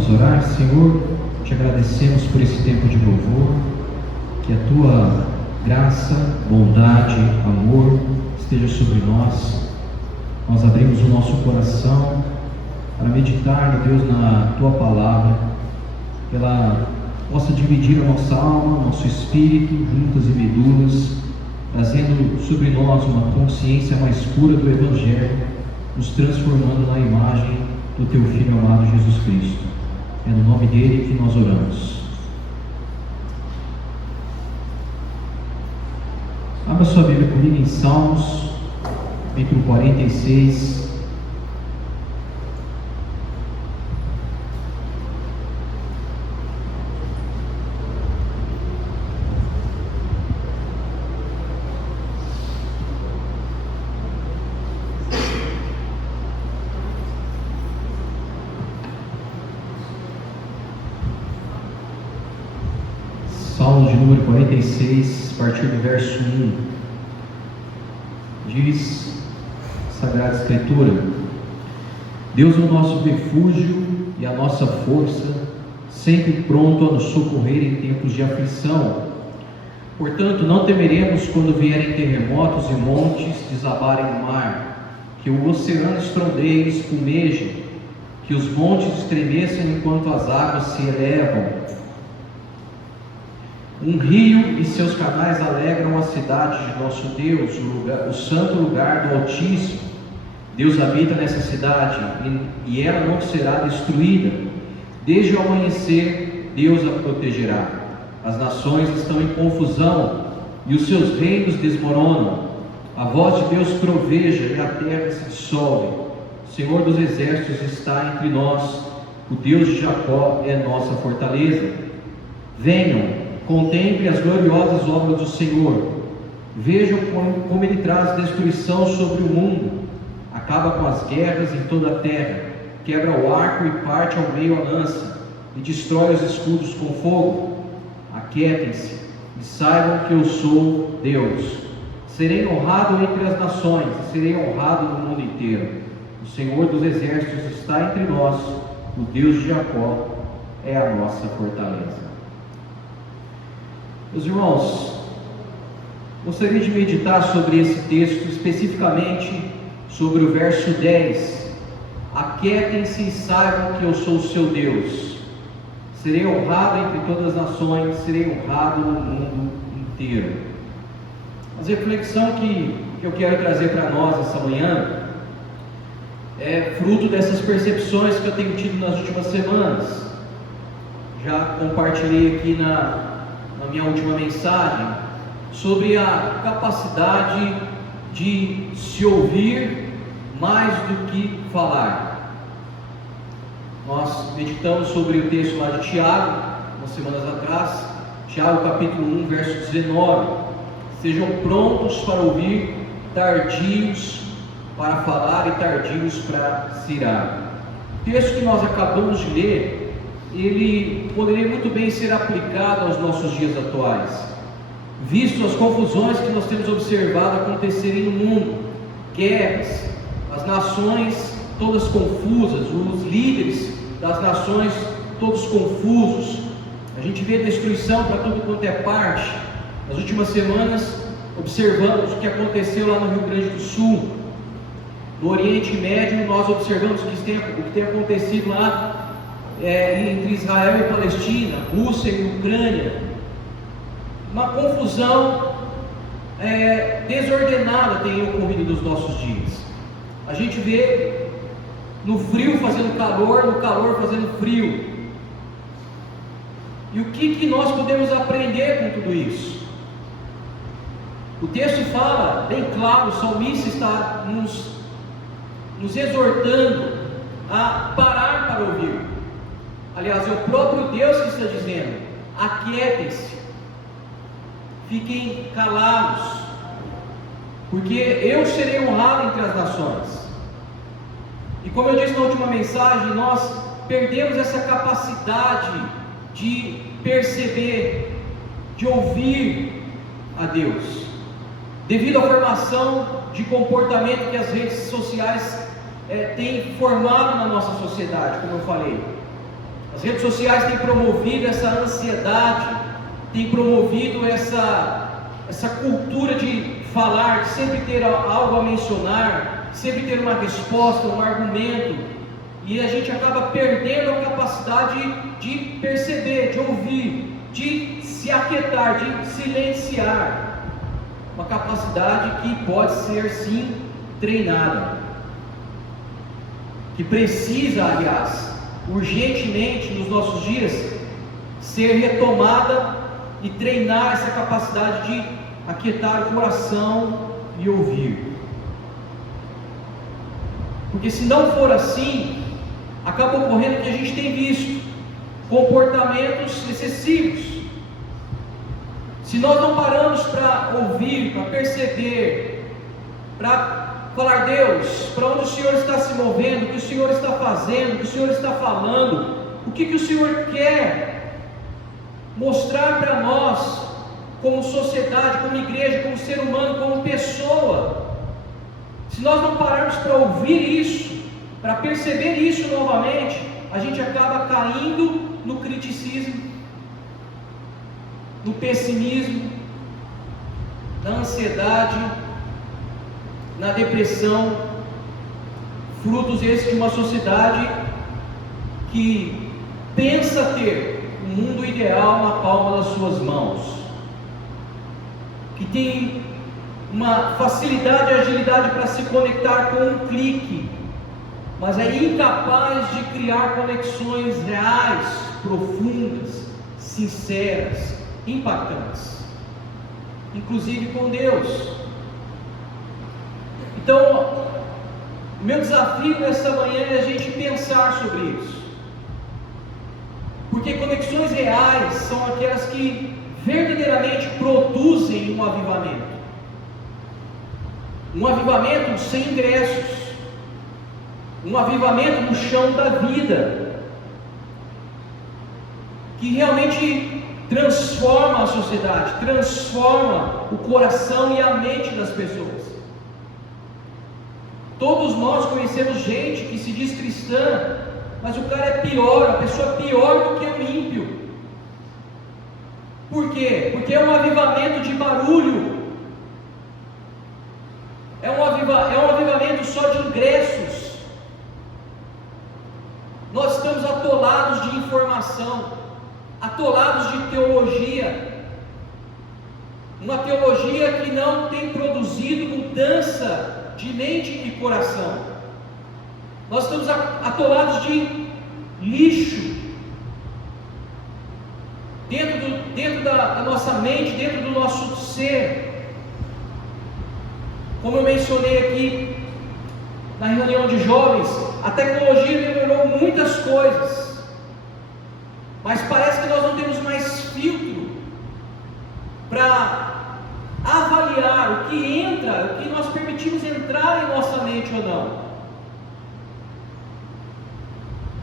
Vamos orar. Senhor, te agradecemos por esse tempo de louvor, que a tua graça, bondade, amor esteja sobre nós. Nós abrimos o nosso coração para meditar, Deus, na tua palavra, que ela possa dividir a nossa alma, nosso espírito, juntas e medulas, trazendo sobre nós uma consciência mais pura do Evangelho, nos transformando na imagem do teu Filho amado Jesus Cristo. É no nome dele que nós oramos. Abra sua Bíblia comigo em Salmos, capítulo 46. Salmo de número 46, a partir do verso 1, diz a Sagrada Escritura: Deus é o nosso refúgio e a nossa força, sempre pronto a nos socorrer em tempos de aflição. Portanto, não temeremos quando vierem terremotos e montes desabarem no mar, que o oceano estrondeie e espumeje, que os montes estremeçam enquanto as águas se elevam. Um rio e seus canais alegram a cidade de nosso Deus, o santo lugar do Altíssimo. Deus habita nessa cidade e ela não será destruída. Desde o amanhecer, Deus a protegerá. As nações estão em confusão e os seus reinos desmoronam. A voz de Deus troveja e a terra se dissolve. O Senhor dos exércitos está entre nós. O Deus de Jacó é nossa fortaleza. Venham, contemple as gloriosas obras do Senhor. Vejam como Ele traz destruição sobre o mundo. Acaba com as guerras em toda a terra. Quebra o arco e parte ao meio a lança. E destrói os escudos com fogo. Aquietem-se e saibam que eu sou Deus. Serei honrado entre as nações e serei honrado no mundo inteiro. O Senhor dos exércitos está entre nós. O Deus de Jacó é a nossa fortaleza. Meus irmãos, gostaria de meditar sobre esse texto, especificamente sobre o verso 10. Aquietem-se e saibam que eu sou o seu Deus. Serei honrado entre todas as nações, serei honrado no mundo inteiro. Mas a reflexão que eu quero trazer para nós essa manhã é fruto dessas percepções que eu tenho tido nas últimas semanas. Já compartilhei aqui na minha última mensagem sobre a capacidade de se ouvir mais do que falar. Nós meditamos sobre o texto lá de Tiago, umas semanas atrás, Tiago capítulo 1, verso 19: Sejam prontos para ouvir, tardios para falar e tardios para se irar. O texto que nós acabamos de ler, ele poderia muito bem ser aplicado aos nossos dias atuais, visto as confusões que nós temos observado acontecerem no mundo, guerras, as nações todas confusas, os líderes das nações todos confusos. A gente vê destruição para tudo quanto é parte. Nas últimas semanas observamos o que aconteceu lá no Rio Grande do Sul, no Oriente Médio. Nós observamos o que tem acontecido lá entre Israel e Palestina, Rússia e Ucrânia. Uma confusão desordenada tem ocorrido nos nossos dias. A gente vê no frio fazendo calor, no calor fazendo frio. E o que nós podemos aprender com tudo isso? O texto fala bem claro, o salmista está nos exortando a parar para ouvir. Aliás, é o próprio Deus que está dizendo: aquietem-se, fiquem calados, porque eu serei honrado entre as nações. E como eu disse na última mensagem, nós perdemos essa capacidade de perceber, de ouvir a Deus, devido à formação de comportamento que as redes sociais têm formado na nossa sociedade, como eu falei. As redes sociais têm promovido essa ansiedade, têm promovido essa cultura de falar, de sempre ter algo a mencionar, sempre ter uma resposta, um argumento, e a gente acaba perdendo a capacidade de perceber, de ouvir, de se aquietar, de silenciar. Uma capacidade que pode ser sim treinada, que precisa, aliás, urgentemente nos nossos dias ser retomada e treinar essa capacidade de aquietar o coração e ouvir. Porque se não for assim, acaba ocorrendo o que a gente tem visto: comportamentos excessivos. Se nós não paramos para ouvir, para perceber, para falar: Deus, para onde o Senhor está se movendo, o que o Senhor está fazendo, o que o Senhor está falando, o que o Senhor quer mostrar para nós, como sociedade, como igreja, como ser humano, como pessoa. Se nós não pararmos para ouvir isso, para perceber isso novamente, a gente acaba caindo no criticismo, no pessimismo, na ansiedade, na depressão, frutos esses de uma sociedade que pensa ter o mundo ideal na palma das suas mãos, que tem uma facilidade e agilidade para se conectar com um clique, mas é incapaz de criar conexões reais, profundas, sinceras, impactantes, inclusive com Deus. Então, o meu desafio nessa manhã é a gente pensar sobre isso, porque conexões reais são aquelas que verdadeiramente produzem um avivamento sem ingressos, um avivamento no chão da vida, que realmente transforma a sociedade, transforma o coração e a mente das pessoas. Todos nós conhecemos gente que se diz cristã, mas o cara é pior, a pessoa é pior do que o ímpio. Por quê? Porque é um avivamento de barulho, é um avivamento só de ingressos. Nós estamos atolados de informação, atolados de teologia, uma teologia que não tem produzido mudança de mente e coração. Nós estamos atolados de lixo dentro da nossa mente, dentro do nosso ser. Como eu mencionei aqui na reunião de jovens, a tecnologia melhorou muitas coisas, mas parece que nós não temos mais filtro para avaliar o que entra, o que nós permitimos entrar em nossa mente ou não.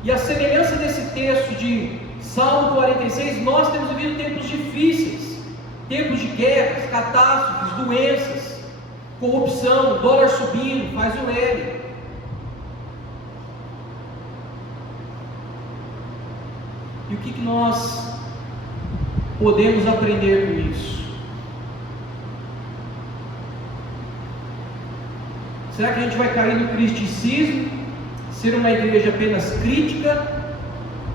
E a semelhança desse texto de Salmo 46, nós temos vivido tempos difíceis, tempos de guerras, catástrofes, doenças, corrupção, dólar subindo, faz o L. E o que nós podemos aprender com isso? Será que a gente vai cair no criticismo, ser uma igreja apenas crítica,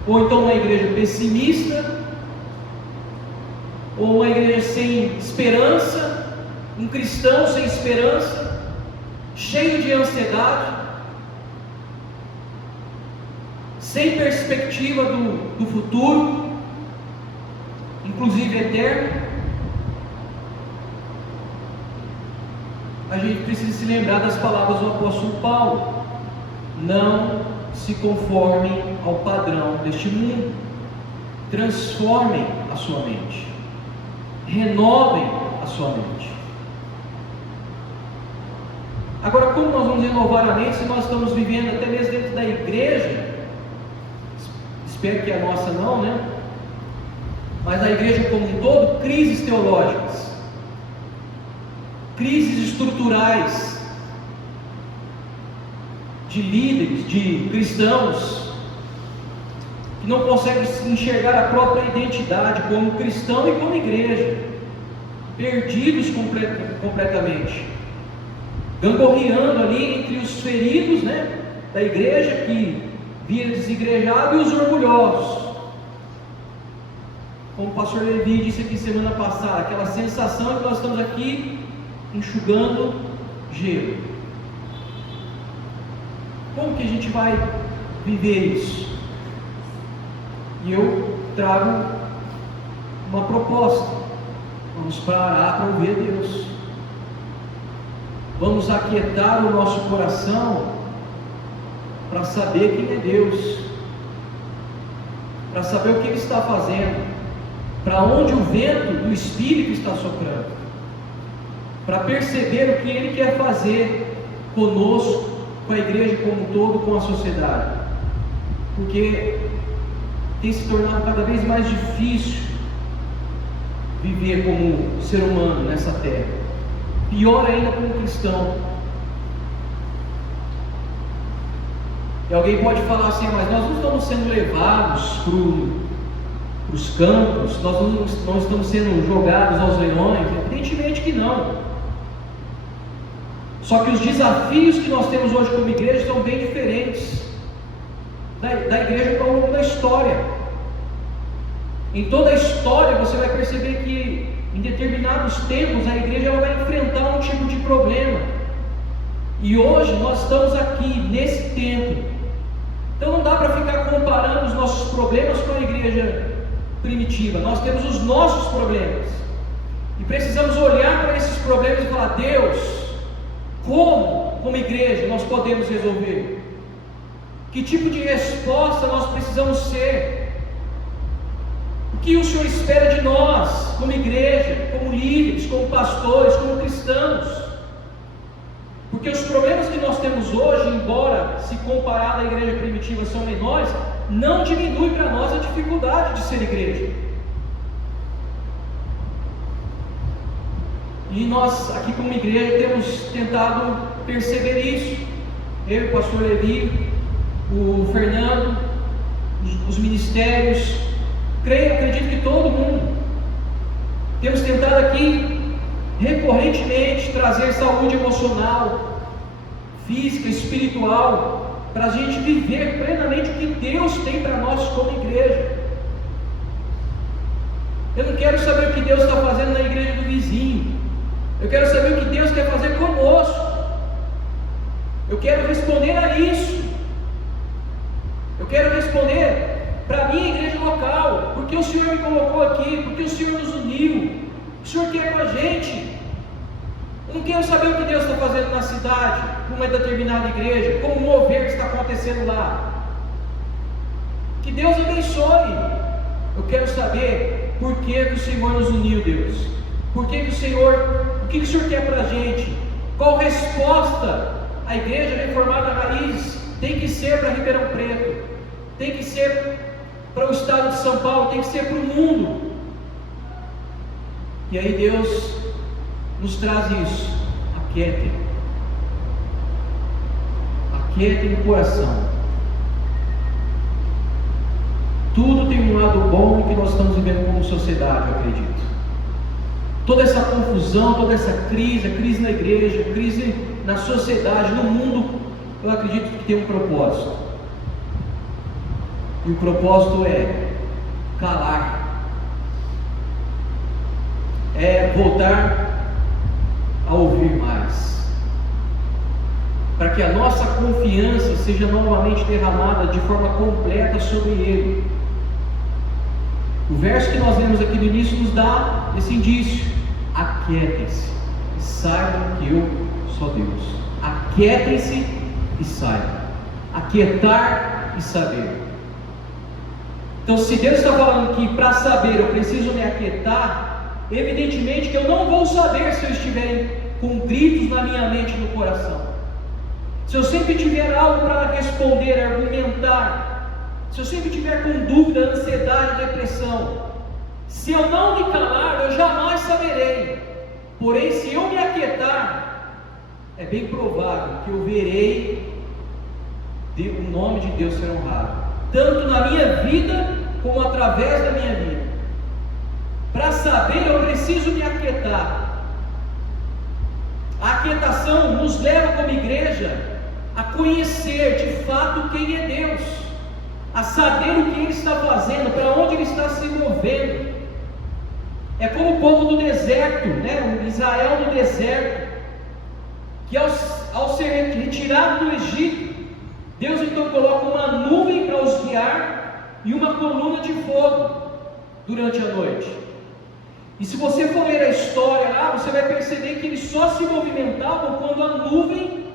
ou então uma igreja pessimista, ou uma igreja sem esperança, um cristão sem esperança, cheio de ansiedade, sem perspectiva do futuro, inclusive eterno? A gente precisa se lembrar das palavras do apóstolo Paulo: não se conformem ao padrão deste mundo, transformem a sua mente, renovem a sua mente. Agora, como nós vamos renovar a mente se nós estamos vivendo até mesmo dentro da igreja? Espero que a nossa não, né? Mas a igreja como um todo, crises teológicas, crises estruturais, de líderes, de cristãos que não consegue enxergar a própria identidade como cristão e como igreja, perdidos completamente, gangorreando ali entre os feridos, né, da igreja que vira desigrejado, e os orgulhosos. Como o pastor Levi disse aqui semana passada, aquela sensação que nós estamos aqui enxugando gelo. Como que a gente vai viver isso? E eu trago uma proposta. Vamos parar para ouvir a Deus. Vamos aquietar o nosso coração para saber quem é Deus, para saber o que Ele está fazendo, para onde o vento do Espírito está soprando, para perceber o que Ele quer fazer conosco, com a igreja como um todo, com a sociedade, porque tem se tornado cada vez mais difícil viver como ser humano nessa terra, pior ainda como cristão. E alguém pode falar assim: mas nós não estamos sendo levados para os campos, nós não estamos sendo jogados aos leões. Evidentemente que não. Só que os desafios que nós temos hoje como igreja são bem diferentes da igreja ao longo da história. Em toda a história você vai perceber que em determinados tempos a igreja ela vai enfrentar um tipo de problema. E hoje nós estamos aqui nesse tempo. Então não dá para ficar comparando os nossos problemas com a igreja primitiva. Nós temos os nossos problemas e precisamos olhar para esses problemas e falar: Deus, como igreja nós podemos resolver? Que tipo de resposta nós precisamos ser? O que o Senhor espera de nós como igreja, como líderes, como pastores, como cristãos? Porque os problemas que nós temos hoje, embora se comparado à igreja primitiva são menores, não diminui para nós a dificuldade de ser igreja. E nós aqui como igreja temos tentado perceber isso. Eu, o pastor Levi, o Fernando, os ministérios, acredito que todo mundo, temos tentado aqui recorrentemente trazer saúde emocional, física, espiritual, para a gente viver plenamente o que Deus tem para nós como igreja. Eu não quero saber o que Deus está fazendo na igreja do vizinho, eu quero saber o que Deus quer fazer conosco. Eu quero responder a isso. Eu quero responder para a minha igreja local, porque o Senhor me colocou aqui, porque o Senhor nos uniu, o Senhor quer com a gente. Eu não quero saber o que Deus está fazendo na cidade, com uma determinada igreja, como o mover que está acontecendo lá. Que Deus abençoe. Eu quero saber por que o Senhor nos uniu, Deus. O que o Senhor quer para a gente? Qual resposta a igreja reformada Raiz tem que ser para Ribeirão Preto? Tem que ser para o estado de São Paulo? Tem que ser para o mundo? E aí Deus nos traz isso. Aquietem o coração. Tudo tem um lado bom que nós estamos vivendo como sociedade, eu acredito. Toda essa confusão, toda essa crise, a crise na igreja, a crise na sociedade, no mundo, eu acredito que tem um propósito. E o propósito é calar, é voltar a ouvir mais, para que a nossa confiança seja novamente derramada de forma completa sobre Ele. O verso que nós lemos aqui no início nos dá esse indício: aquietem-se e saibam que eu sou Deus. Aquietem-se e saibam. Aquietar e saber. Então, se Deus está falando que para saber eu preciso me aquietar, evidentemente que eu não vou saber se eu estiver com gritos na minha mente e no coração. Se eu sempre tiver algo para responder, argumentar, se eu sempre tiver com dúvida, ansiedade, depressão, se eu não me calar, eu jamais saberei. Porém, se eu me aquietar, é bem provável que eu verei o nome de Deus ser honrado. tanto na minha vida como através da minha vida. Para saber, eu preciso me aquietar. A aquietação nos leva como igreja a conhecer de fato quem é Deus, a saber o que Ele está fazendo, para onde Ele está se movendo. É como o povo do deserto, o Israel no deserto, que ao ser retirado do Egito, Deus então coloca uma nuvem para os guiar e uma coluna de fogo durante a noite. E se você for ler a história lá, você vai perceber que eles só se movimentavam quando a nuvem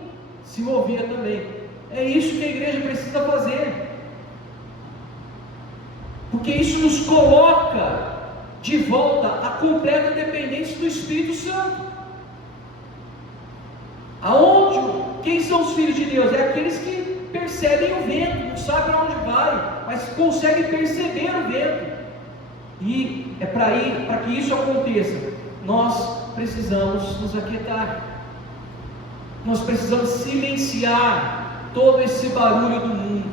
se movia também. É isso que a igreja precisa fazer, porque isso nos coloca de volta à completa dependência do Espírito Santo. Quem são os filhos de Deus? É aqueles que percebem o vento, não sabem para onde vai, mas conseguem perceber o vento. E é para que isso aconteça, nós precisamos nos aquietar. Nós precisamos silenciar todo esse barulho do mundo,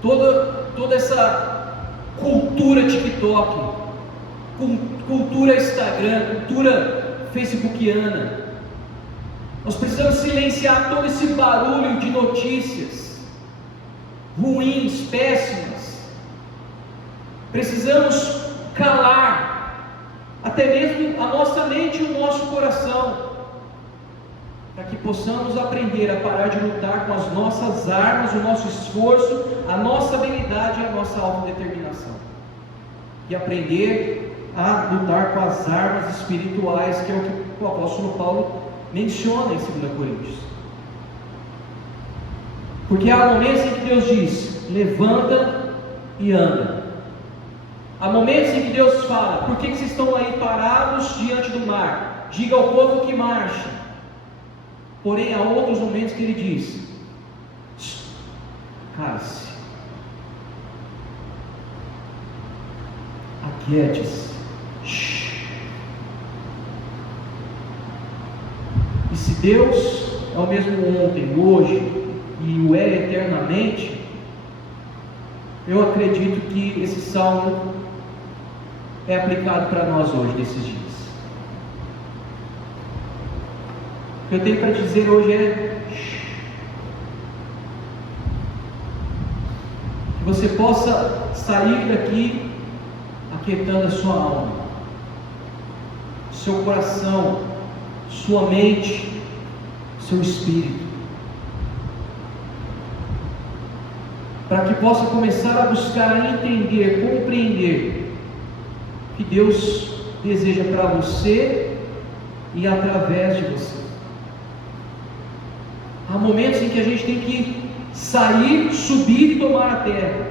toda essa cultura TikTok, cultura Instagram, cultura facebookiana. Nós precisamos silenciar todo esse barulho de notícias ruins, péssimas. Precisamos calar até mesmo a nossa mente e o nosso coração, para que possamos aprender a parar de lutar com as nossas armas, o nosso esforço, a nossa habilidade e a nossa autodeterminação, e aprender a lutar com as armas espirituais, que é o que o apóstolo Paulo menciona em 2 Coríntios. Porque há momentos em que Deus diz: levanta e anda. Há momentos em que Deus fala: por que vocês estão aí parados diante do mar? Diga ao povo que marche. Porém, há outros momentos que Ele diz: cale-se, aquiete-se. E se Deus é o mesmo ontem, hoje e o é eternamente, eu acredito que esse salmo é aplicado para nós hoje, nesses dias. O que eu tenho para dizer hoje é que você possa sair daqui aquietando a sua alma, seu coração, sua mente, seu espírito, para que possa começar a buscar, a entender, compreender o que Deus deseja para você e através de você. Há momentos em que a gente tem que sair, subir e tomar a terra.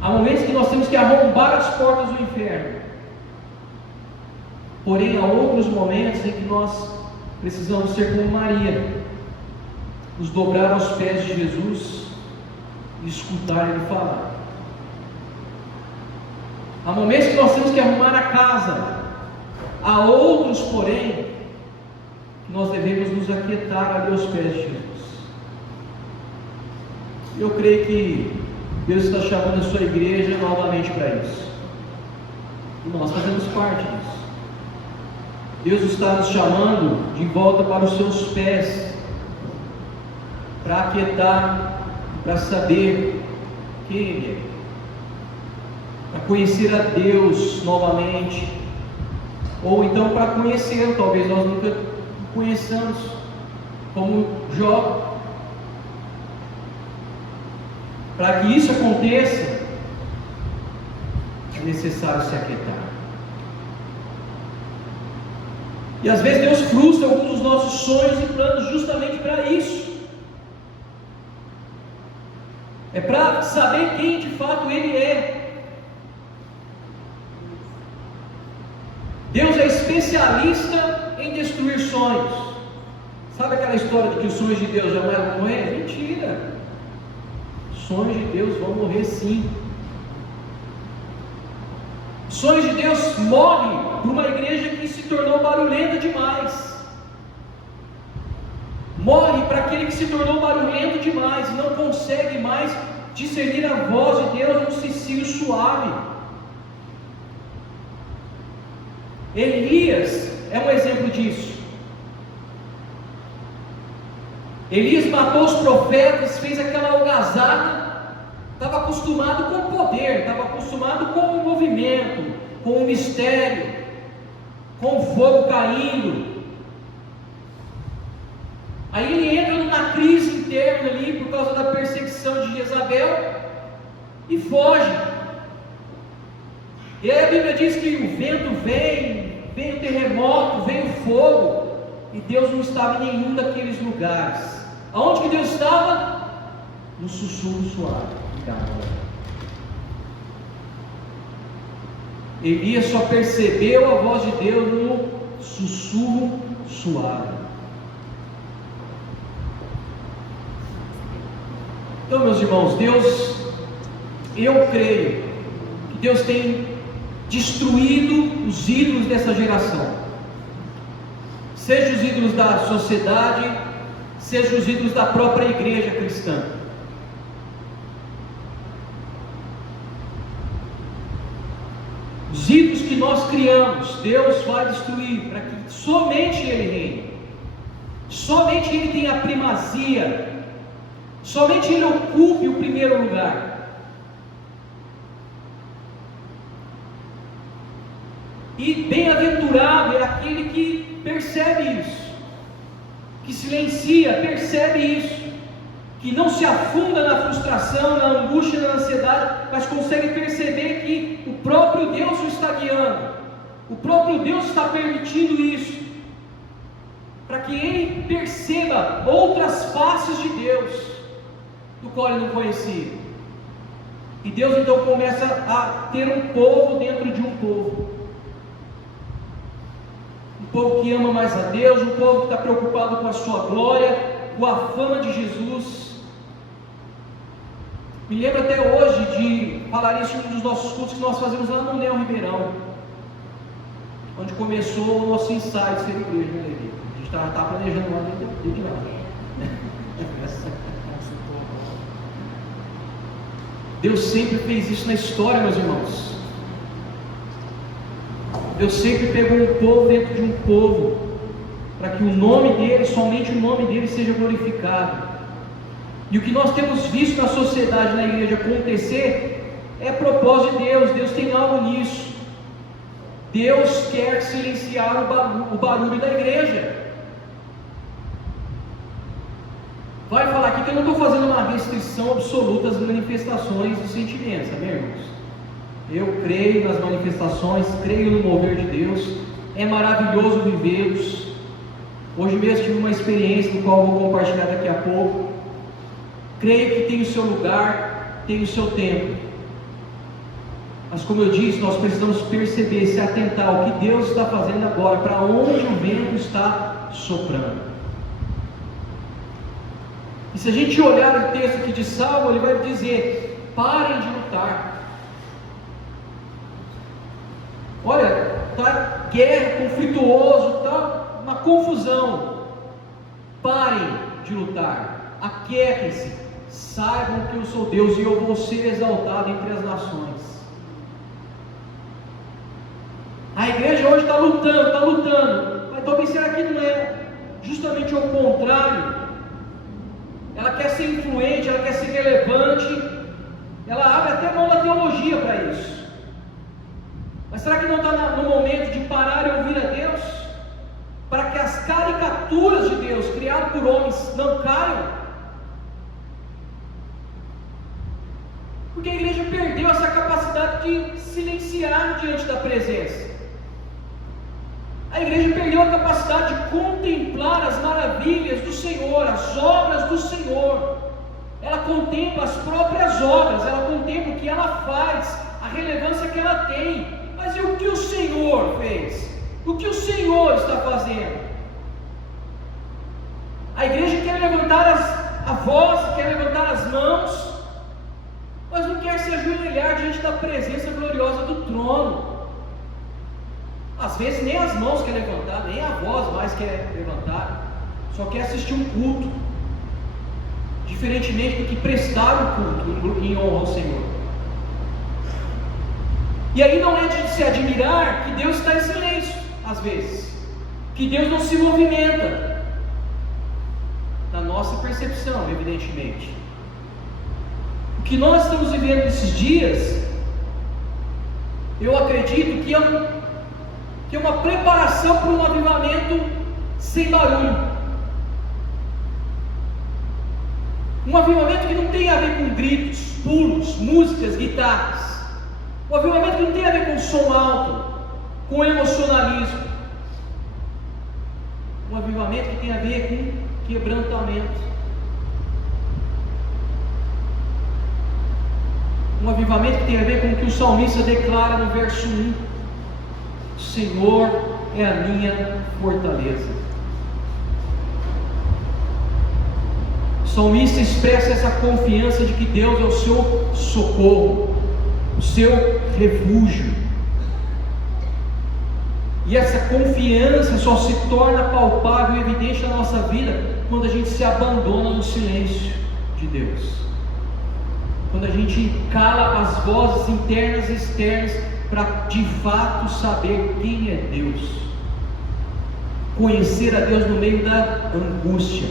Há momentos que nós temos que arrombar as portas do inferno. Porém, há outros momentos em que nós precisamos ser como Maria, nos dobrar aos pés de Jesus e escutar Ele falar. Há momentos que nós temos que arrumar a casa. Há outros, porém, que nós devemos nos aquietar ali aos pés de Jesus. Eu creio que Deus está chamando a sua igreja novamente para isso, e nós fazemos parte disso. Deus está nos chamando de volta para os seus pés, para aquietar, para saber quem Ele é, para conhecer a Deus novamente, ou então para conhecê-lo. Talvez nós nunca conheçamos, como Jó. Para que isso aconteça, é necessário se aquietar. E às vezes Deus frustra alguns dos nossos sonhos e planos justamente para isso. É para saber quem de fato Ele é. Deus é especialista em destruir sonhos. Sabe aquela história de que os sonhos de Deus jamais vão morrer? Mentira! Sonhos de Deus vão morrer sim. Sonhos de Deus morrem por uma igreja que se tornou barulhenta demais. Morre para aquele que se tornou barulhento demais e não consegue mais discernir a voz de Deus num cicio suave. Elias é um exemplo disso. Elias matou os profetas, fez aquela algazarra, estava acostumado com o poder, estava acostumado com o movimento, com o mistério, com o fogo caindo. Aí ele entra numa crise interna ali por causa da perseguição de Jezabel e foge. E aí a Bíblia diz que o vento vem o terremoto, vem o fogo, e Deus não estava em nenhum daqueles lugares. Aonde que Deus estava? No sussurro suave. Elias só percebeu a voz de Deus no sussurro suave. Então, meus irmãos, eu creio que Deus tem destruído os ídolos dessa geração, seja os ídolos da sociedade, seja os ídolos da própria igreja cristã. Os ídolos que nós criamos, Deus vai destruir, para que somente Ele reine, somente Ele tenha a primazia, somente Ele ocupe o primeiro lugar. E bem-aventurado é aquele que percebe isso, que silencia, percebe isso, que não se afunda na frustração, na angústia, na ansiedade, mas consegue perceber que o próprio Deus o está guiando, o próprio Deus está permitindo isso, para que ele perceba outras faces de Deus, do qual ele não conhecia. E Deus então começa a ter um povo dentro de um povo. Um povo que ama mais a Deus, um povo que está preocupado com a sua glória, com a fama de Jesus. Me lembro até hoje de falar isso em um dos nossos cultos que nós fazemos lá no Neo Ribeirão, onde começou o nosso ensaio de ser igreja, né, Levi? A gente está planejando lá desde lá. Deus sempre fez isso na história, meus irmãos. Deus sempre pegou um povo dentro de um povo, para que o nome dele, somente o nome dele seja glorificado. E o que nós temos visto na sociedade, na igreja acontecer, é propósito de Deus. Deus tem algo nisso. Deus quer silenciar o barulho da igreja. Vai falar aqui que eu não estou fazendo uma restrição absoluta às manifestações dos sentimentos, amém, irmãos? Eu creio nas manifestações, creio no mover de Deus, é maravilhoso vivê-los. Hoje mesmo tive uma experiência, do qual vou compartilhar daqui a pouco. Creio que tem o seu lugar, tem o seu tempo. Mas como eu disse, nós precisamos perceber, se atentar ao que Deus está fazendo agora, para onde o vento está soprando. E se a gente olhar o texto aqui de Salmo, ele vai dizer: parem de lutar. Olha, está guerra, conflituoso, está uma confusão. Parem de lutar, aquietem-se, saibam que eu sou Deus e eu vou ser exaltado entre as nações. A igreja hoje está lutando, mas talvez será que não é justamente o contrário? Ela quer ser influente, ela quer ser relevante, ela abre até mão da teologia para isso. Mas será que não está no momento de parar e ouvir a Deus? Para que as caricaturas de Deus criadas por homens não caiam? Porque a igreja perdeu essa capacidade de silenciar diante da presença. A igreja perdeu a capacidade de contemplar as maravilhas do Senhor, as obras do Senhor. Ela contempla as próprias obras, ela contempla o que ela faz, a relevância que ela tem. Mas e o que o Senhor fez? O que o Senhor está fazendo? A igreja quer levantar a voz, quer levantar as mãos, mas não quer se ajoelhar diante da presença gloriosa do trono. Às vezes nem as mãos quer levantar, nem a voz mais quer levantar, só quer assistir um culto, diferentemente do que prestar um culto em honra ao Senhor. E aí não é de se admirar que Deus está em silêncio, às vezes, que Deus não se movimenta, na nossa percepção, evidentemente. O que nós estamos vivendo nesses dias, eu acredito que é uma preparação para um avivamento sem barulho, um avivamento que não tem a ver com gritos, pulos, músicas, guitarras, um avivamento que não tem a ver com som alto, com emocionalismo, um avivamento que tem a ver com quebrantamento, um avivamento que tem a ver com o que o salmista declara no verso 1: o Senhor é a minha fortaleza. O salmista expressa essa confiança de que Deus é o seu socorro, o seu refúgio. E essa confiança só se torna palpável e evidente na nossa vida quando a gente se abandona no silêncio de Deus, quando a gente cala as vozes internas e externas para de fato saber quem é Deus, conhecer a Deus no meio da angústia.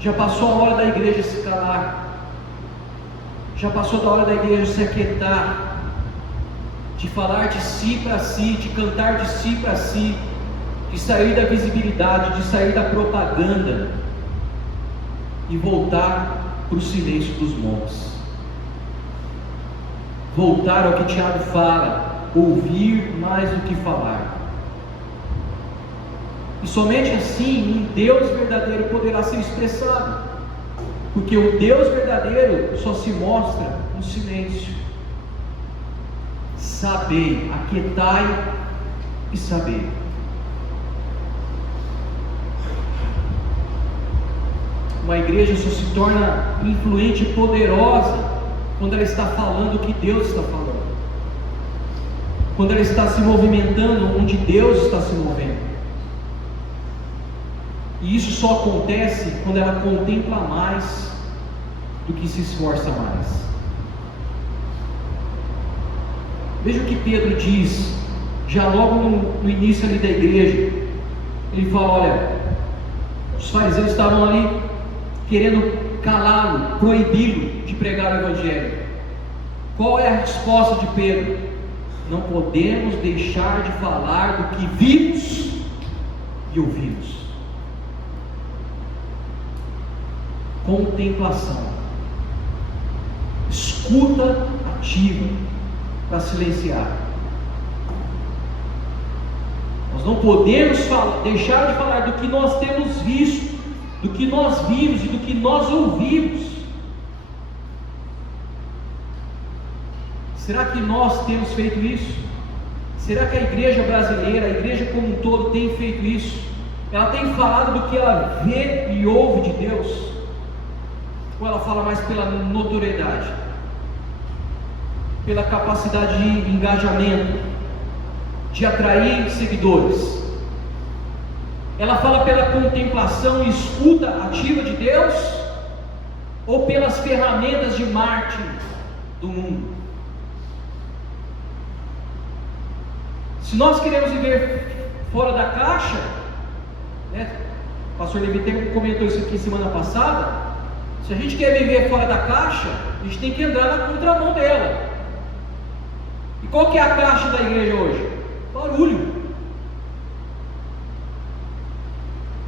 Já passou a hora da igreja se calar, já passou da hora da igreja se aquietar, de falar de si para si, de cantar de si para si, de sair da visibilidade, de sair da propaganda e voltar para o silêncio dos montes, voltar ao que Tiago fala: ouvir mais do que falar. E somente assim um Deus verdadeiro poderá ser expressado, porque o Deus verdadeiro só se mostra no silêncio. Sabei, aquietai e sabei. Uma igreja só se torna influente e poderosa quando ela está falando o que Deus está falando, quando ela está se movimentando onde Deus está se movendo. E isso só acontece quando ela contempla mais do que se esforça mais. Veja o que Pedro diz, já logo no início ali da igreja. Ele fala: olha, os fariseus estavam ali querendo calá-lo, proibi-lo de pregar o Evangelho. Qual é a resposta de Pedro? Não podemos deixar de falar do que vimos e ouvimos. Contemplação, escuta ativa para silenciar. Nós não podemos deixar de falar do que nós temos visto, do que nós vimos e do que nós ouvimos. Será que nós temos feito isso? Será que a igreja brasileira, a igreja como um todo, tem feito isso? Ela tem falado do que ela vê e ouve de Deus? Ou ela fala mais pela notoriedade, pela capacidade de engajamento, de atrair seguidores? Ela fala pela contemplação e escuta ativa de Deus, ou pelas ferramentas de marketing do mundo? Se nós queremos viver fora da caixa, né? O pastor Levi comentou isso aqui semana passada. Se a gente quer viver fora da caixa, a gente tem que andar na contramão dela. E qual que é a caixa da igreja hoje? Barulho,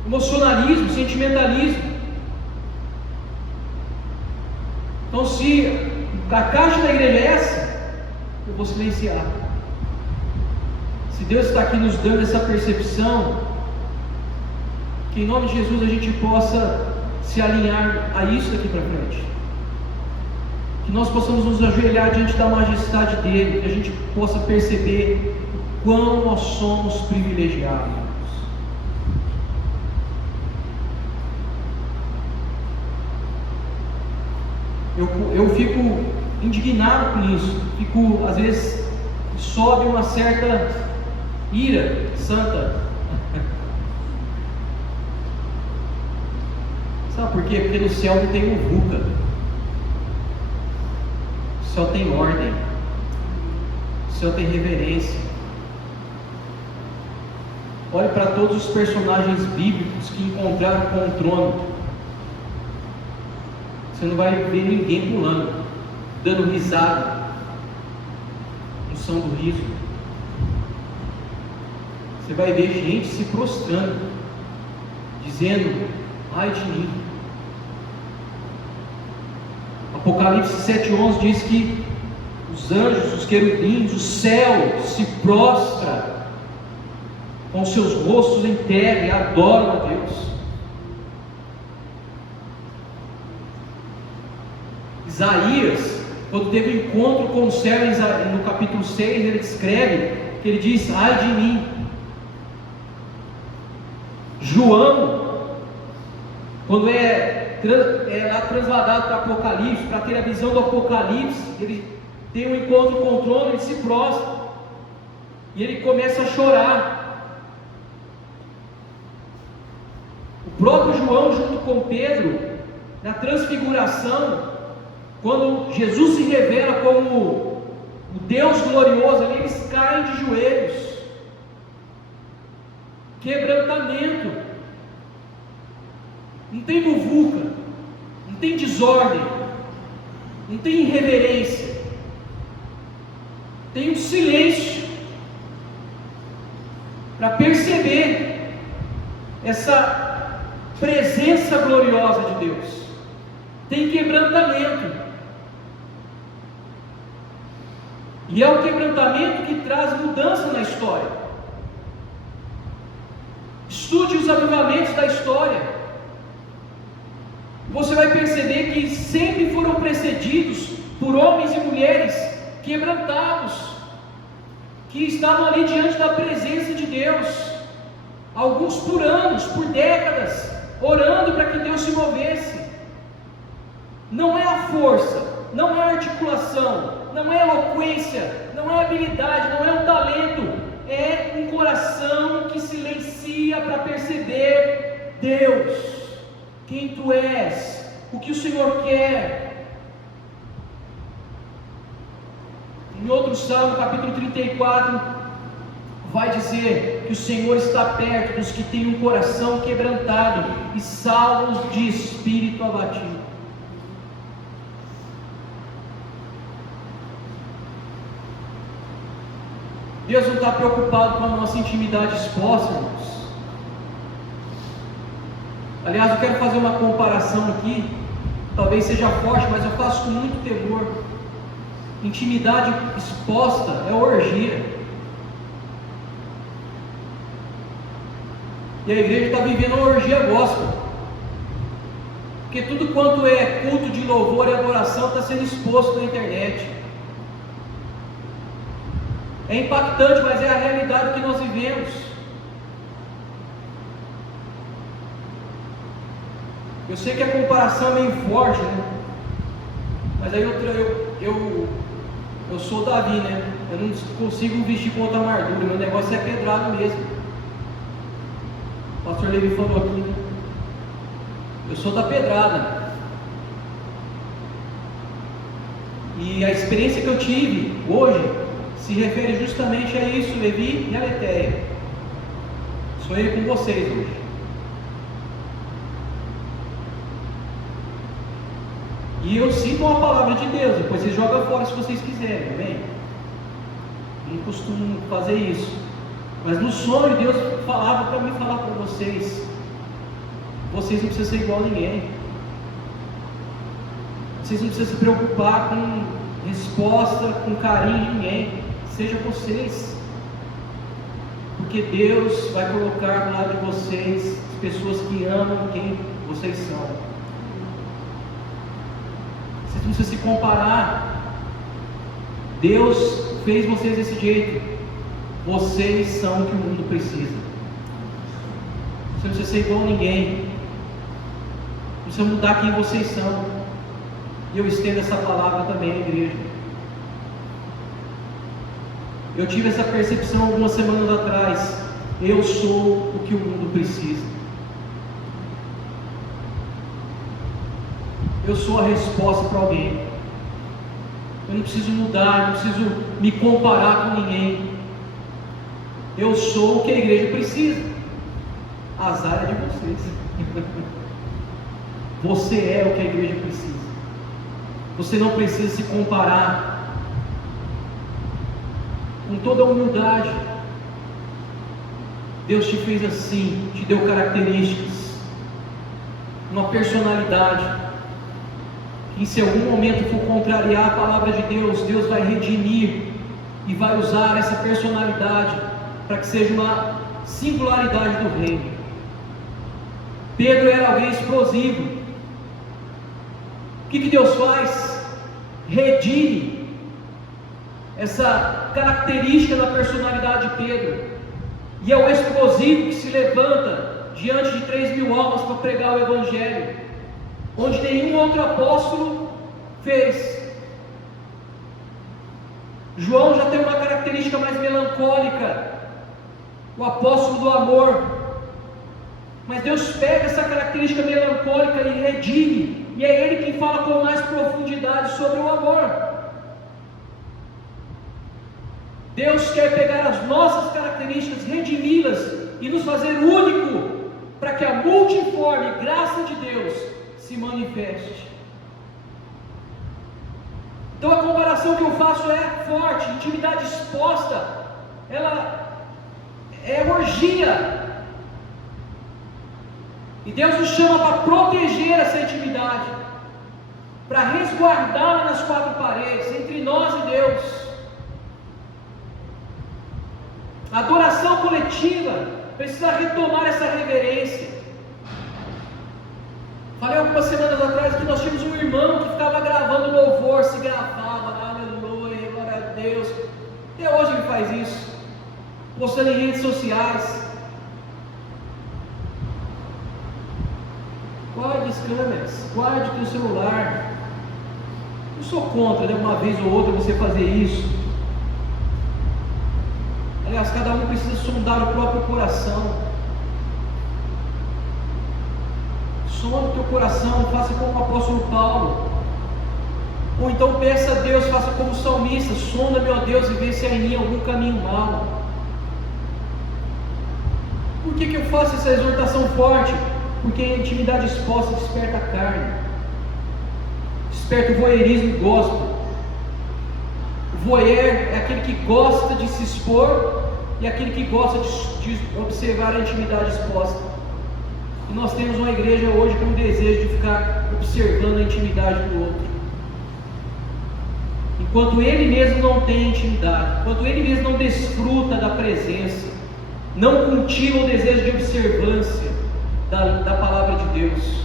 emocionalismo, sentimentalismo. Então, se a caixa da igreja é essa, eu vou silenciar. Se Deus está aqui nos dando essa percepção, que em nome de Jesus a gente possa se alinhar a isso daqui para frente, que nós possamos nos ajoelhar diante da majestade dele, que a gente possa perceber o quão nós somos privilegiados. Eu fico indignado com isso, às vezes sobe uma certa ira santa Sabe por quê? Porque no céu não tem muvuca. O céu tem ordem. O céu tem reverência. Olhe para todos os personagens bíblicos que encontraram com o trono. Você não vai ver ninguém pulando, dando risada, no som do riso. Você vai ver gente se prostrando, dizendo: ai de mim. Apocalipse 7,11 diz que os anjos, os querubins, o céu se prostra com seus rostos em terra e adoram a Deus. Isaías, quando teve um encontro com o céu no capítulo 6, ele escreve que ele diz: ai de mim. João, quando é lá transladado para Apocalipse, para ter a visão do Apocalipse, ele tem um encontro com o trono, ele se prostra e ele começa a chorar. O próprio João, junto com Pedro, na transfiguração, quando Jesus se revela como o Deus glorioso, ali eles caem de joelhos. Quebrantamento. Não tem muvuca, não tem desordem, não tem irreverência, tem um silêncio para perceber essa presença gloriosa de Deus. Tem quebrantamento, e é o quebrantamento que traz mudança na história. Estude os avivamentos da história. Você vai perceber que sempre foram precedidos por homens e mulheres quebrantados, que estavam ali diante da presença de Deus, alguns por anos, por décadas, orando para que Deus se movesse. Não é a força, não é a articulação, não é a eloquência, não é a habilidade, não é o talento, é um coração que silencia para perceber Deus, quem Tu és, o que o Senhor quer. Em outro salmo, capítulo 34, vai dizer que o Senhor está perto dos que têm um coração quebrantado e salvos de espírito abatido. Deus não está preocupado com a nossa intimidade exposta, irmãos. Aliás, eu quero fazer uma comparação aqui, talvez seja forte, mas eu faço com muito temor. Intimidade exposta é orgia. E a igreja está vivendo uma orgia gospel, porque tudo quanto é culto de louvor e adoração está sendo exposto na internet. É impactante, mas é a realidade que nós vivemos. Eu sei que a comparação é meio forte, né? Mas aí eu sou Davi, né? Eu não consigo vestir com outra amargura. Meu negócio é pedrado mesmo. O pastor Levi falou aqui, né? Eu sou da pedrada. E a experiência que eu tive hoje se refere justamente a isso, Levi e a Letéia. Sou ele com vocês hoje. E eu sinto uma palavra de Deus, depois vocês jogam fora se vocês quiserem, amém? Não costumo fazer isso, mas no sonho Deus falava para mim falar para vocês: vocês não precisam ser igual a ninguém, vocês não precisam se preocupar com resposta, com carinho de ninguém, seja vocês, porque Deus vai colocar do lado de vocês pessoas que amam quem vocês são. Vocês não precisam se comparar. Deus fez vocês desse jeito. Vocês são o que o mundo precisa. Você não precisa ser igual a ninguém. Não precisa mudar quem vocês são. E eu estendo essa palavra também na igreja. Eu tive essa percepção algumas semanas atrás. Eu sou o que o mundo precisa. Eu sou a resposta para alguém. Eu não preciso mudar, não preciso me comparar com ninguém. Eu sou o que a igreja precisa. Azar é de vocês. Você é o que a igreja precisa. Você não precisa se comparar. Com toda a humildade. Deus te fez assim, te deu características, uma personalidade, que se em algum momento for contrariar a palavra de Deus, Deus vai redimir e vai usar essa personalidade para que seja uma singularidade do reino. Pedro era alguém explosivo. O que Deus faz? Redime essa característica da personalidade de Pedro. E é o explosivo que se levanta diante de 3.000 almas para pregar o Evangelho, onde nenhum outro apóstolo fez. João já tem uma característica mais melancólica, o apóstolo do amor. Mas Deus pega essa característica melancólica e redime, e é Ele quem fala com mais profundidade sobre o amor. Deus quer pegar as nossas características, redimi-las e nos fazer único, para que a multiforme graça de Deus se manifeste. Então a comparação que eu faço é forte. Intimidade exposta, ela é orgia, e Deus nos chama para proteger essa intimidade, para resguardá-la nas quatro paredes, entre nós e Deus. A adoração coletiva precisa retomar essa reverência. Falei algumas semanas atrás que nós tínhamos um irmão que ficava gravando louvor, se gravava, aleluia, glória a Deus. Até hoje ele faz isso, postando em redes sociais. Guarde as câmeras, guarde o teu celular. Não sou contra, né, uma vez ou outra você fazer isso. Aliás, cada um precisa sondar o próprio coração. Sonda o teu coração, faça como o apóstolo Paulo. Ou então peça a Deus, faça como o salmista: sonda-me, ó Deus, e vê se há em mim algum caminho mau. Por que eu faço essa exortação forte? Porque a intimidade exposta desperta a carne, desperta o voyeurismo e gosto. O voyeur é aquele que gosta de se expor e aquele que gosta de observar a intimidade exposta. E nós temos uma igreja hoje com o desejo de ficar observando a intimidade do outro, enquanto ele mesmo não tem intimidade, enquanto ele mesmo não desfruta da presença, não cultiva o desejo de observância da palavra de Deus.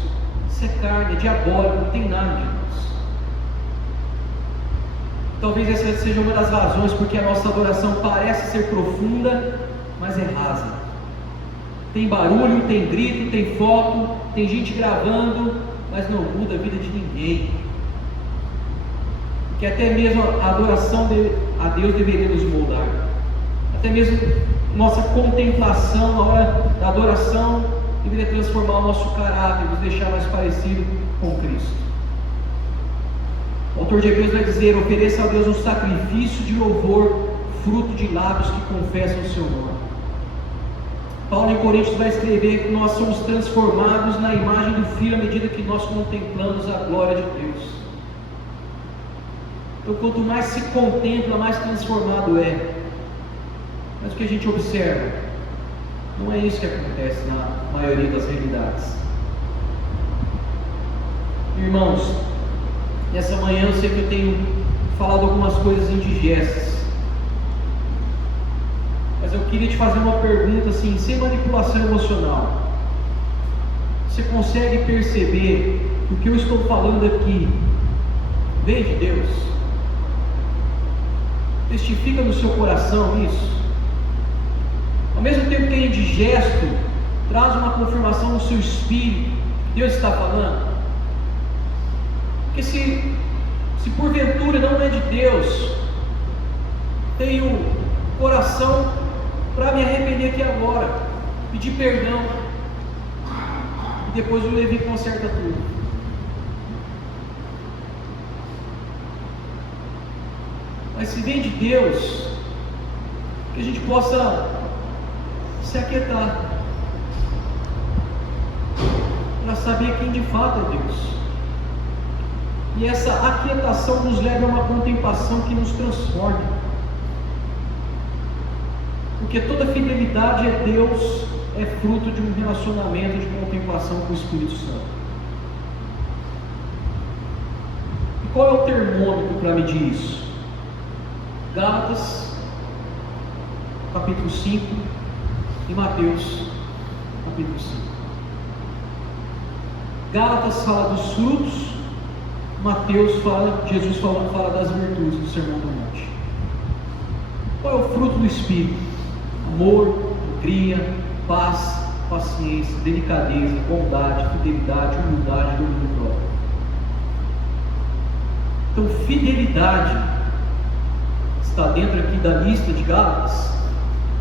Isso é carne, é diabólico, não tem nada de Deus. Talvez essa seja uma das razões porque a nossa adoração parece ser profunda, mas é rasa. Tem barulho, tem grito, tem foto, tem gente gravando, mas não muda a vida de ninguém. Que até mesmo a adoração a Deus deveria nos moldar. Até mesmo nossa contemplação na hora da adoração deveria transformar o nosso caráter, nos deixar mais parecido com Cristo. O autor de Hebreus vai dizer: ofereça a Deus um sacrifício de louvor, fruto de lábios que confessam o seu nome. Paulo em Coríntios vai escrever que nós somos transformados na imagem do Filho à medida que nós contemplamos a glória de Deus. Então quanto mais se contempla, mais transformado é. Mas o que a gente observa, não é isso que acontece na maioria das realidades. Irmãos, nessa manhã eu sei que eu tenho falado algumas coisas indigestas, mas eu queria te fazer uma pergunta assim, sem manipulação emocional. Você consegue perceber que o que eu estou falando aqui vem de Deus? Testifica no seu coração isso? Ao mesmo tempo que é indigesto, traz uma confirmação no seu espírito que Deus está falando. Porque se porventura não é de Deus, tem o coração para me arrepender aqui agora, pedir perdão, e depois o Levi conserta tudo. Mas se vem de Deus, que a gente possa se aquietar, para saber quem de fato é Deus. E essa aquietação nos leva a uma contemplação que nos transforma. Porque toda fidelidade a Deus é fruto de um relacionamento de contemplação com o Espírito Santo. E qual é o termômetro para medir isso? Gálatas, capítulo 5, e Mateus, capítulo 5. Gálatas fala dos frutos, Jesus fala das virtudes do Sermão do Monte. Qual é o fruto do Espírito? Amor, alegria, paz, paciência, delicadeza, bondade, fidelidade, humildade, domínio próprio. Então, fidelidade está dentro aqui da lista de Gálatas,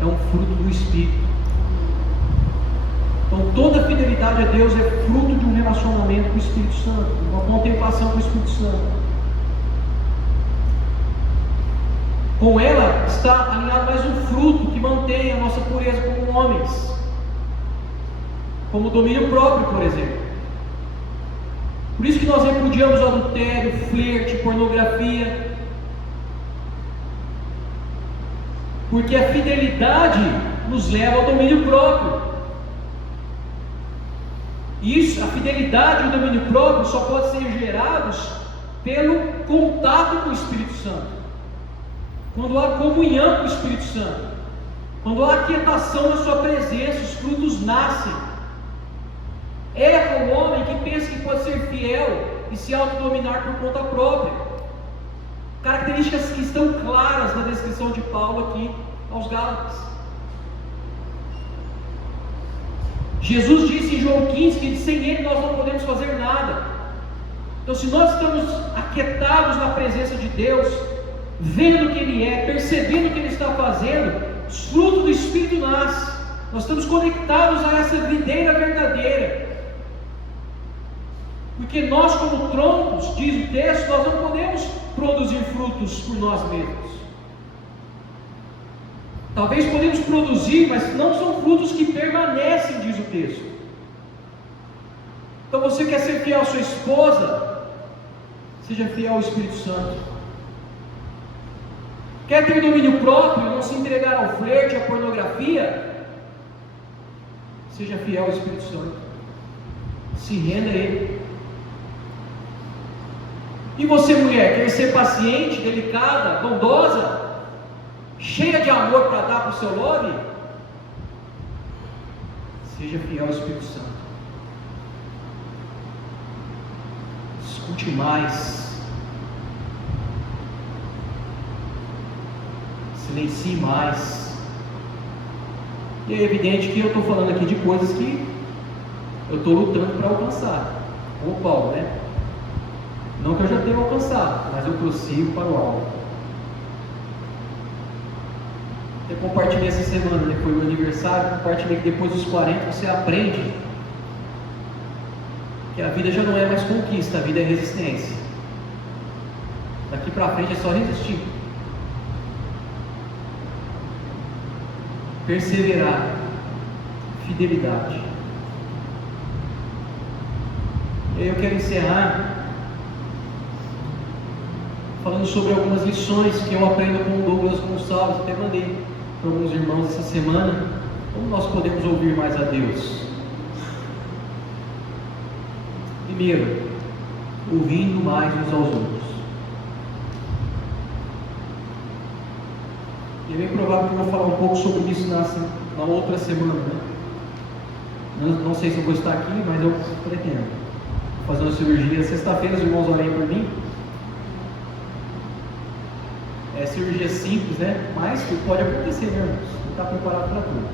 é um fruto do Espírito. Então, toda fidelidade a Deus é fruto de um relacionamento com o Espírito Santo, uma contemplação com o Espírito Santo. Com ela está alinhado mais um fruto que mantém a nossa pureza como homens, como o domínio próprio, por exemplo. Por isso que nós repudiamos o adultério, flerte, pornografia, porque a fidelidade nos leva ao domínio próprio. Isso, a fidelidade e o domínio próprio só podem ser gerados pelo contato com o Espírito Santo. Quando há comunhão com o Espírito Santo, quando há aquietação na sua presença, os frutos nascem. Erra o homem que pensa que pode ser fiel e se autodominar por conta própria. Características que estão claras na descrição de Paulo aqui aos Gálatas. Jesus disse em João 15 que sem Ele nós não podemos fazer nada. Então, se nós estamos aquietados na presença de Deus, vendo o que Ele é, percebendo o que Ele está fazendo, os frutos do Espírito nascem. Nós estamos conectados a essa videira verdadeira. Porque nós, como troncos, diz o texto, nós não podemos produzir frutos por nós mesmos. Talvez podemos produzir, mas não são frutos que permanecem, diz o texto. Então você quer ser fiel à sua esposa? Seja fiel ao Espírito Santo. Quer ter domínio próprio, não se entregar ao flerte, à pornografia? Seja fiel ao Espírito Santo. Se renda a Ele. E você, mulher, quer ser paciente, delicada, bondosa, cheia de amor para dar para o seu love? Seja fiel ao Espírito Santo. Escute mais. Silencie mais. E é evidente que eu estou falando aqui de coisas que eu estou lutando para alcançar, como Paulo, né? Não que eu já tenha alcançado, mas eu prossigo para o alvo. Eu compartilhei essa semana, né? Foi o meu aniversário, compartilhei que depois dos 40 você aprende que a vida já não é mais conquista, a vida é resistência. Daqui para frente é só resistir. Perseverar, fidelidade. E eu quero encerrar falando sobre algumas lições que eu aprendo com o Douglas Gonçalves. Até mandei para alguns irmãos essa semana. Como nós podemos ouvir mais a Deus? Primeiro, ouvindo mais uns aos outros. E é bem provável que eu vou falar um pouco sobre isso na outra semana, né? Não sei se eu vou estar aqui, mas eu pretendo fazer uma cirurgia. Sexta-feira os irmãos orem por mim. É cirurgia simples, né? Mas tudo pode acontecer, né, irmãos? Não está preparado para tudo.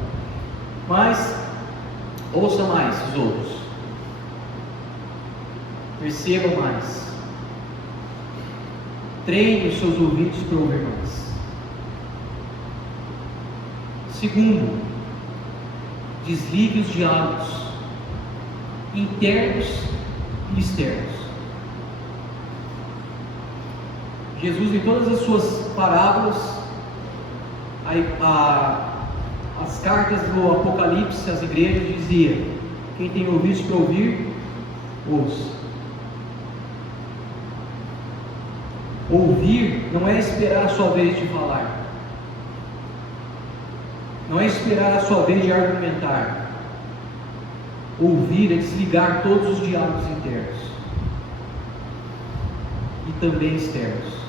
Mas ouça mais os outros. Perceba mais. Treine os seus ouvidos para ouvir mais. Segundo, desligue os diálogos internos e externos. Jesus, em todas as suas parábolas, as cartas do Apocalipse às igrejas dizia: quem tem ouvidos para ouvir, ouça. Ouvir não é esperar a sua vez de falar, não é esperar a sua vez de argumentar. Ouvir é desligar todos os diálogos internos e também externos.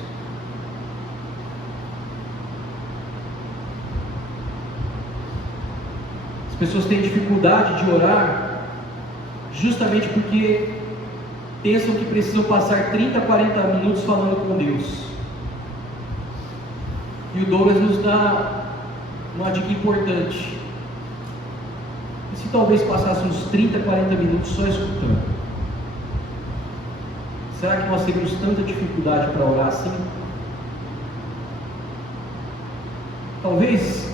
As pessoas têm dificuldade de orar justamente porque pensam que precisam passar 30, 40 minutos falando com Deus. E o Douglas nos dá uma dica importante. E se talvez passássemos 30, 40 minutos só escutando? Será que nós teríamos tanta dificuldade para orar assim? Talvez,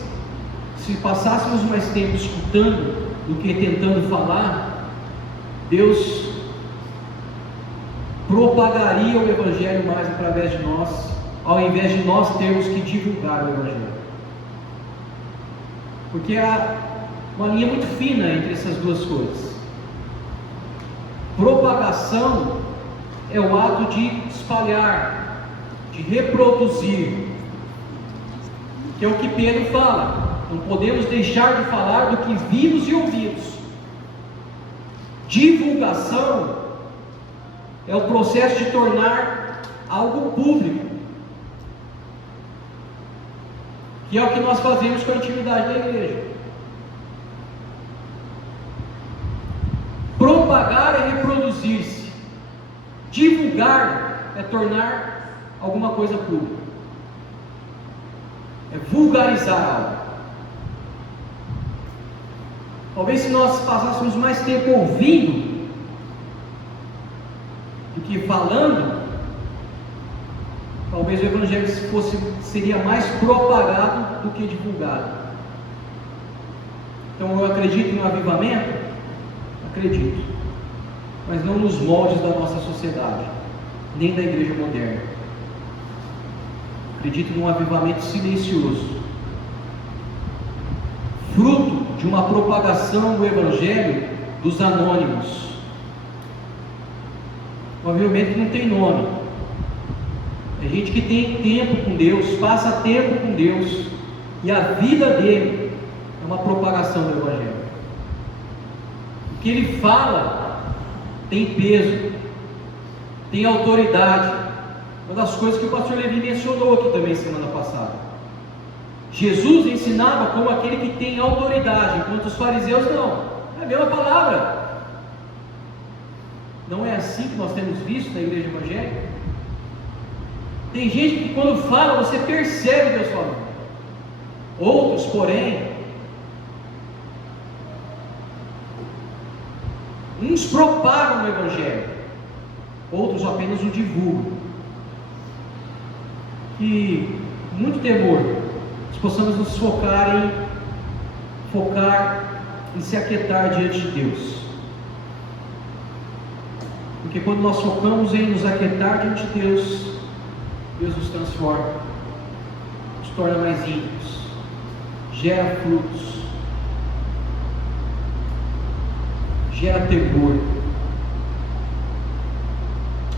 se passássemos mais tempo escutando do que tentando falar, Deus propagaria o Evangelho mais através de nós, ao invés de nós termos que divulgar o Evangelho. Porque há uma linha muito fina entre essas duas coisas. Propagação é o ato de espalhar, de reproduzir, que é o que Pedro fala. Não podemos deixar de falar do que vimos e ouvimos. Divulgação é o processo de tornar algo público, que é o que nós fazemos com a intimidade da igreja. Propagar é reproduzir-se, divulgar é tornar alguma coisa pública, é vulgarizar algo. Talvez se nós passássemos mais tempo ouvindo do que falando, talvez o Evangelho seria mais propagado do que divulgado. Então eu acredito em um avivamento? Acredito, mas não nos moldes da nossa sociedade, nem da igreja moderna. Acredito num avivamento silencioso, fruto de uma propagação do Evangelho dos anônimos. Um avivamento que não tem nome. É gente que tem tempo com Deus, passa tempo com Deus, e a vida dele é uma propagação do Evangelho. O que ele fala tem peso, tem autoridade. Uma das coisas que o pastor Levi mencionou aqui também semana passada. Jesus ensinava como aquele que tem autoridade, enquanto os fariseus não. É a mesma palavra. Não é assim que nós temos visto na igreja evangélica? Tem gente que quando fala, você percebe Deus falando. Outros, porém, uns propagam o Evangelho, outros apenas o divulgam. Que, com muito temor, nós possamos nos focar em se aquietar diante de Deus. Porque quando nós focamos em nos aquietar diante de Deus, Deus nos transforma, nos torna mais íntimos, gera frutos, gera temor.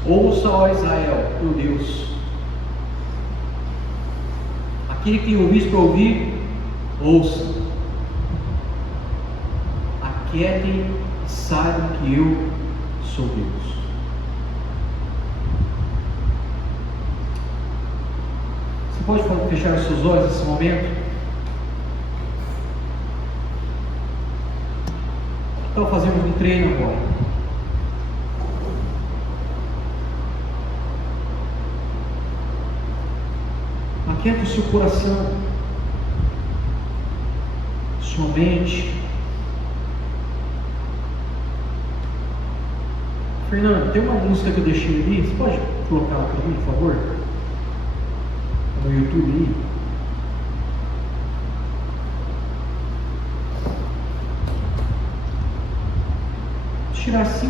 Ouça, ó Israel, teu Deus. Aquele que tem ouvido para ouvir, ouça. Aquietem e saibam que eu sou Deus. Você pode fechar os seus olhos nesse momento? Então fazemos um treino agora. Aquieta o seu coração, sua mente. Fernando, tem uma música que eu deixei ali, você pode colocar ela para mim, por favor? No YouTube aí. tirar 5